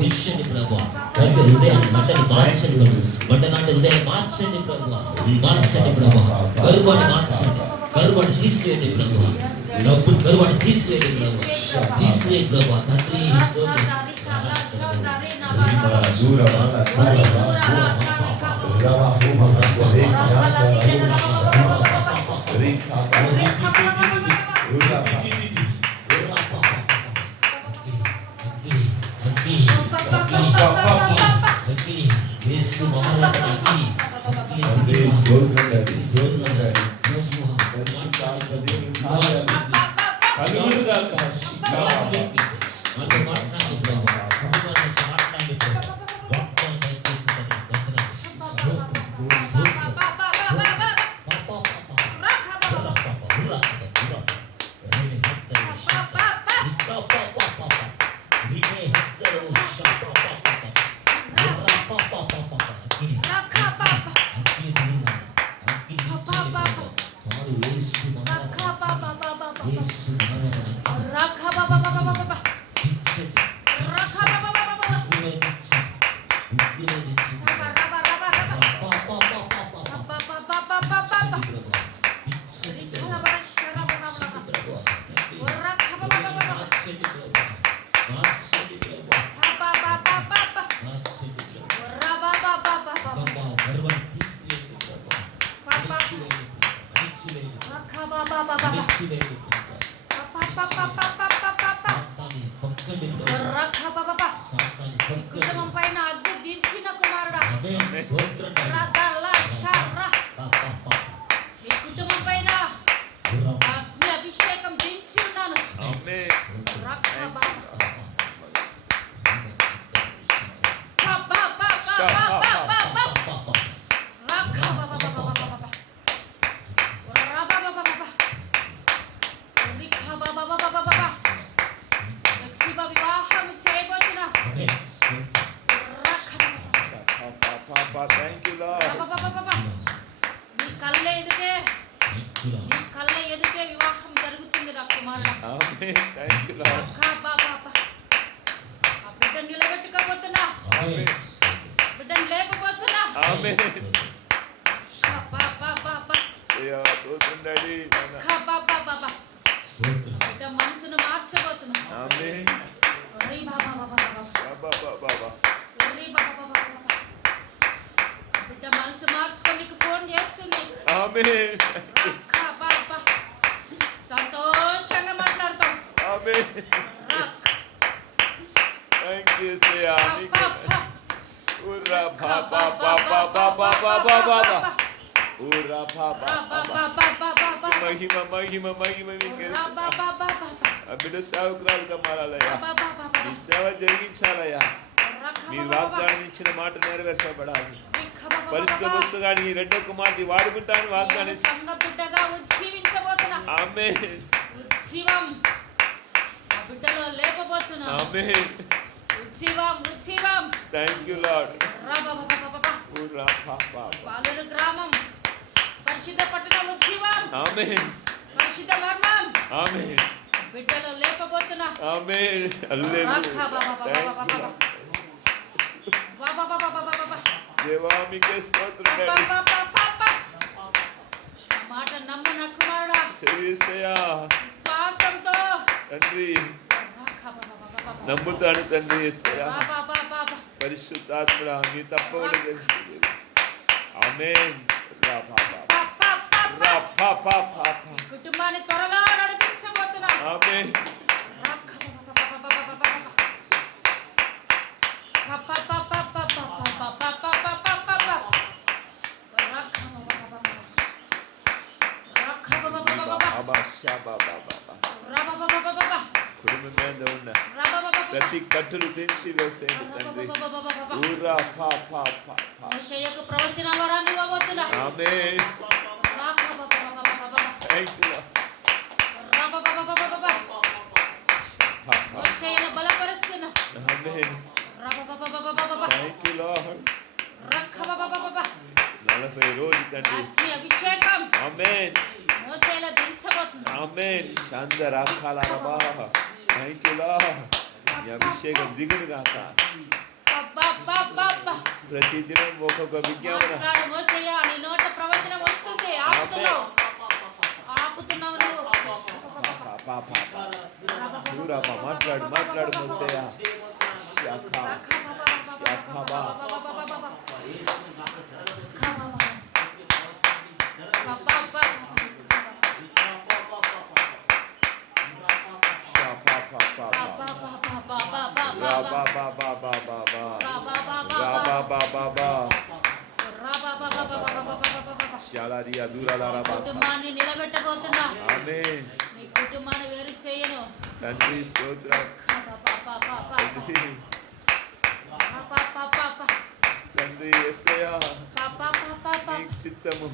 తీర్చండి ప్రభువా. తండ్రి హృదయాన్ని మంటని మార్చండి, మంటనాటి హృదయాన్ని మార్చండి ప్రభువా, మార్చండి ప్రభువా. కరువాన్ని మార్చండి, కరువాన్ని తీసివేయండి ప్రభువా, డబ్బు కరువాన్ని తీసివేయండి ప్రభువా, తీసివేయండి ప్రభువా. తండ్రి కుటుంబం పైన అగ్ని దించిన కుమారుడా, ఈ కుటుంబం పైన అగ్ని అభిషేకం దించి ఉన్నాను. కళ్ళ ఎదుటే వివాహం జరుగుతుంది నా కుమారుడా. ఆ బిడ్డను నిలబెట్టుకోబోతున్నా, బిడ్డను లేకపోతున్నా. బిడ్డ మనసును మార్చబోతున్నా. బిడ్డ మనసు మార్చుకొని నీకు ఫోన్ చేస్తుంది. సంతోషంగా మాట్లాడతాం. బిడ్డ సేవకురాలుగా మారాలయ్యా, మీ సేవ జరిగించాలయ్యా, మీరు వాగ్దానం ఇచ్చిన మాట నెరవేర్చబడాలి. పరిశుద్ధ పుస్తకాన్ని ఈ రెండో కుమార్తె వాడుకుంటాను వాగ్దానం. బిడ్డగా ఉజ్జీవించబోతున్నా. ఆమేన్. ఉజ్జీవం ఆ బిడ్డలో లేపబోతున్నా. ఆమేన్. ఉజ్జీవం ఉజ్జీవం. Thank you lord. పాలూరు గ్రామం పరిశుద్ధ పట్టణం ఉజ్జీవం. ఆమేన్. పరిశుద్ధ మర్మం. ఆమేన్. బిడ్డలో లేపబోతున్నా. ఆమేన్. హల్లెలూయా. దేవా మీకే స్తోత్రం డాడీ. మాట నమ్ము నా కుమారుడా. యేసయ్యా విశ్వాసంతో తండ్రి నమ్ముతాను తండ్రి. యేసయ్యా పరిశుద్ధాత్ముడా మీ తప్పకుండా తెలుస్తుంది. ఆమేన్. కుటుంబాన్ని త్వరలో నడిపించబోతున్నా. ఆమేన్. కుటుంబం మీద ఉన్న ప్రతి కట్టులు తెంచి వేసేయండి తండ్రి. మోషేయకు ప్రవచన వరాన్ని ఇవ్వబోతున్నా. ఆమేన్. థాంక్యూ మోషేయను బలపరుస్తున్నా. ఆమేన్. Thank you lord. 40 రోజులు తండ్రి అగ్ని అభిషేకం. ఆమేన్. మోషేలో దించబోతున్నా. ఆమేన్. శాంత రాఖాల రబా. Thank you lord. నీ అభిషేకం దిగును గాక. ప్రతిదినం ఒక్కొక్క విజ్ఞాపన మాట్లాడు మోషయ్య, నీ నోట ప్రవచనం వస్తుంది. ఆపుతున్నావు నువ్వు. మాట్లాడు మోసేయ. కుటుంబాన్ని నిలబెట్టబోతున్నా. ఆమేన్. నీ కుటుంబాన్ని వేరు చేయను. తండ్రి స్తోత్రం. తండ్రి యేసయ్యా, నీ చిత్తము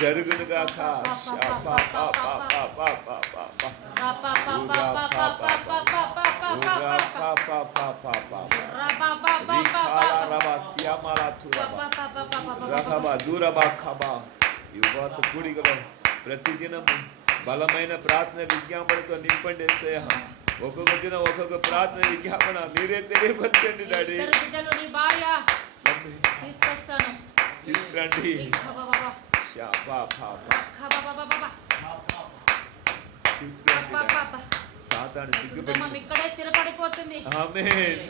జరుగును గాక. ఈ ఉపవాస కూడికలో ప్రతిదినము బలమైన ప్రార్థన విజ్ఞాపనతో నింపండి యేసయ్యా. ఒక్కొక్క దినం ఒక్కొక్క ప్రార్థన విజ్ఞాపన మీరే తెలియపరచండి డాడీ. తీసుకురండి. సాతాను సిగ్గుపడి ఇక్కడే స్థిరపడిపోతుంది. ఆమేన్.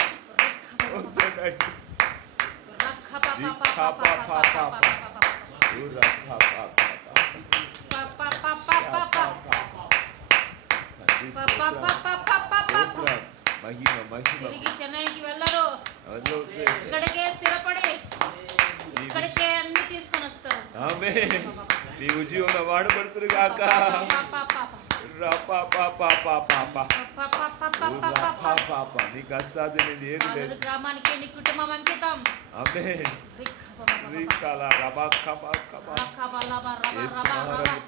తిరిగి చెన్నైకి వెళ్ళరు. ఇక్కడికే స్థిరపడి ఇక్కడికే అన్ని తీసుకొని వస్తారు. ఆమేన్. నీ ఉద్యోగంలో వాడబడుతురు గాక. నీకు అసాధ్యమైనది ఏది లేదు. గ్రామానికి నీ కుటుంబం అంకితం. ఆమేన్.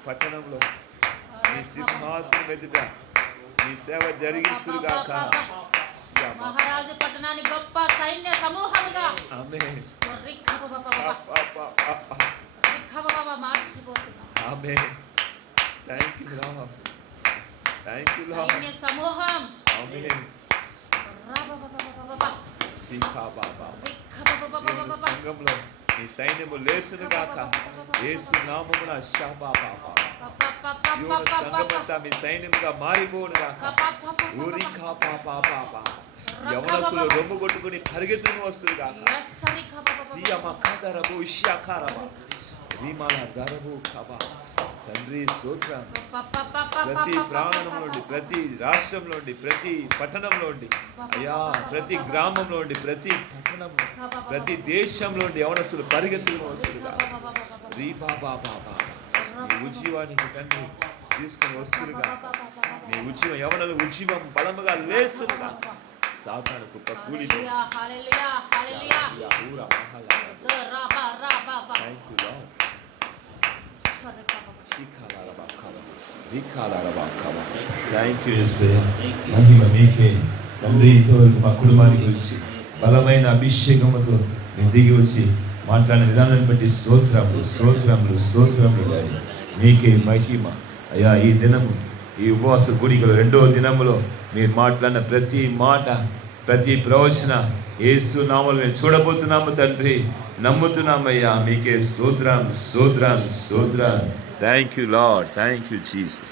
పట్టణంలో నీ సింహాసనం ఎదుట నీ సేవ జరిగిస్తురు గాక. మహారాజు పట్టణాన్ని గొప్ప సైన్య సమూహంగా ఆమేన్. మార్చిపోతున్నా. Amen. Thank you lord. Thank you lord. సైన్య సమూహం. ఆమేన్. సంఘంలో నీ సైన్యము లేసును గాక. యేసు నామమున సంఘమంతా మీ సైన్యముగా మారిపోవును గాక. యవనస్తులు రొమ్ము కొట్టుకుని పరిగెత్తును వస్తుంది గాక. తండ్రి స్తోత్రం. ప్రతి ప్రాంగణం నుండి, ప్రతి రాష్ట్రం నుండి, ప్రతి పట్టణంలో నుండి, అయ్యా ప్రతి గ్రామంలో నుండి, ప్రతి పట్టణం, ప్రతి దేశంలో నుండి యవనస్తులు పరిగెత్తుకుని వస్తుందిగా. నీ ఉజ్జీవానికి తండ్రి తీసుకుని వస్తుందిగా. నీ ఉజ్జీవం యవనలు ఉజ్జీవం బలముగా లేస్తుందిగా. సాతాను కుప్ప కూలిపో. థ్యాంక్ యూ మహిమ మీకే తండ్రి. ఇంతవరకు మా కుటుంబాన్ని గురించి బలమైన అభిషేకముతో మీరు దిగి వచ్చి మాట్లాడిన విధానాన్ని బట్టి స్తోత్రములు డాడీ. మీకే మహిమ అయ్యా. ఈ దినము ఈ ఉపవాస కూడికలో 2వ దినములో మీరు మాట్లాడిన ప్రతి మాట, ప్రతి ప్రవచన యేసు నామములో మేము చూడబోతున్నాము తండ్రి. నమ్ముతున్నామయ్యా. మీకే స్తోత్రం. Thank you lord. Thank you Jesus.